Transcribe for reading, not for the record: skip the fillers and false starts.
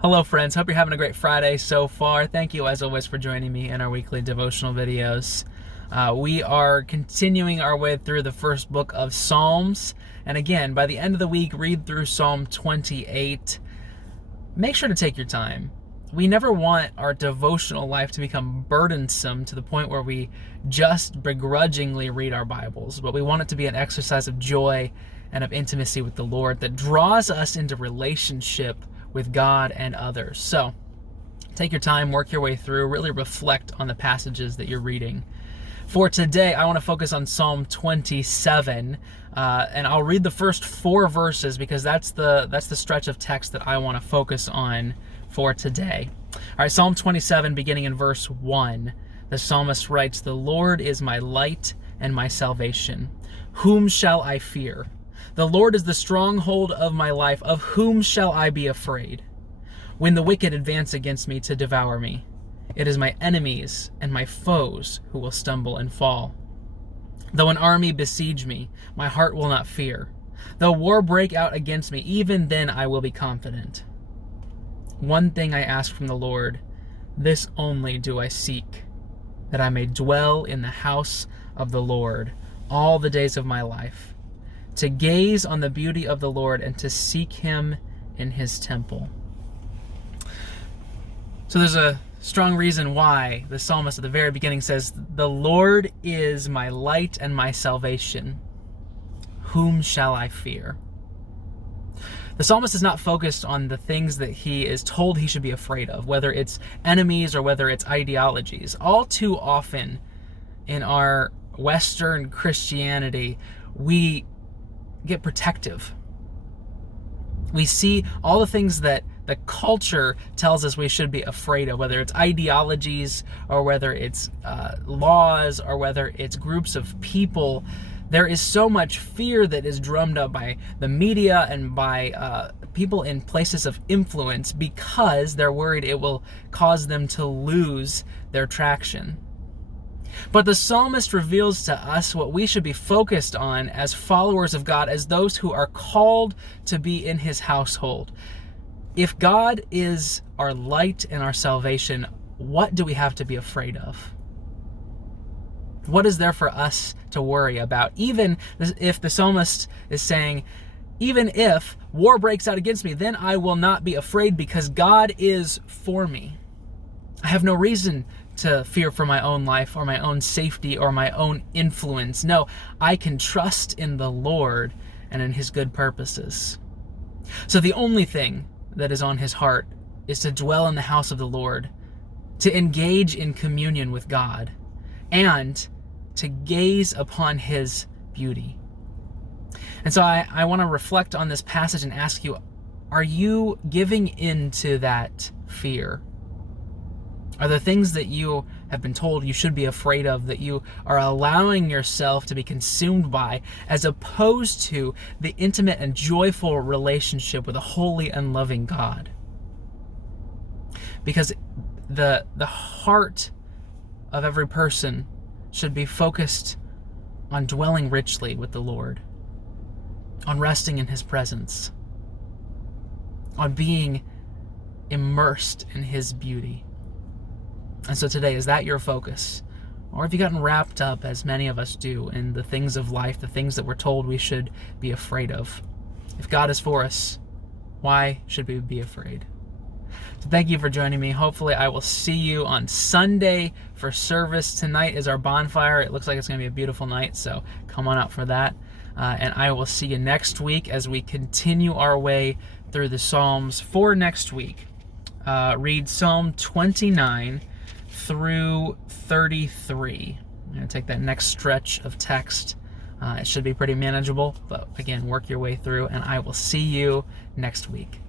Hello friends, hope you're having a great Friday so far. Thank you as always for joining me in our weekly devotional videos. We are continuing our way through the first book of Psalms. And again, by the end of the week, read through Psalm 28. Make sure to take your time. We never want our devotional life to become burdensome to the point where we just begrudgingly read our Bibles, but we want it to be an exercise of joy and of intimacy with the Lord that draws us into relationship with God and others. So take your time, work your way through, really reflect on the passages that you're reading. For today, I want to focus on Psalm 27, and I'll read the first 4 verses because that's the stretch of text that I want to focus on for today. All right, Psalm 27, beginning in verse 1, the psalmist writes, "The Lord is my light and my salvation. Whom shall I fear? The Lord is the stronghold of my life. Of whom shall I be afraid? When the wicked advance against me to devour me, it is my enemies and my foes who will stumble and fall. Though an army besiege me, my heart will not fear. Though war break out against me, even then I will be confident. One thing I ask from the Lord, this only do I seek, that I may dwell in the house of the Lord all the days of my life, to gaze on the beauty of the Lord and to seek him in his temple." So there's a strong reason why the psalmist at the very beginning says, "The Lord is my light and my salvation. Whom shall I fear?" The psalmist is not focused on the things that he is told he should be afraid of, whether it's enemies or whether it's ideologies. All too often in our Western Christianity, we get protective. We see all the things that the culture tells us we should be afraid of, whether it's ideologies or whether it's laws or whether it's groups of people. There is so much fear that is drummed up by the media and by people in places of influence because they're worried it will cause them to lose their traction. But the psalmist reveals to us what we should be focused on as followers of God, as those who are called to be in his household. If God is our light and our salvation, what do we have to be afraid of? What is there for us to worry about? Even if the psalmist is saying, even if war breaks out against me, then I will not be afraid because God is for me. I have no reason to fear for my own life or my own safety or my own influence. No, I can trust in the Lord and in his good purposes. So the only thing that is on his heart is to dwell in the house of the Lord, to engage in communion with God, and to gaze upon his beauty. And so I want to reflect on this passage and ask you, are you giving in to that fear? Are there things that you have been told you should be afraid of that you are allowing yourself to be consumed by, as opposed to the intimate and joyful relationship with a holy and loving God? Because the heart of every person should be focused on dwelling richly with the Lord, on resting in his presence, on being immersed in his beauty. And so today, is that your focus? Or have you gotten wrapped up, as many of us do, in the things of life, the things that we're told we should be afraid of? If God is for us, why should we be afraid? So thank you for joining me. Hopefully I will see you on Sunday for service. Tonight is our bonfire. It looks like it's going to be a beautiful night, so come on out for that. And I will see you next week as we continue our way through the Psalms. For next week, read Psalm 29 through 33. I'm going to take that next stretch of text. It should be pretty manageable, but again, work your way through, and I will see you next week.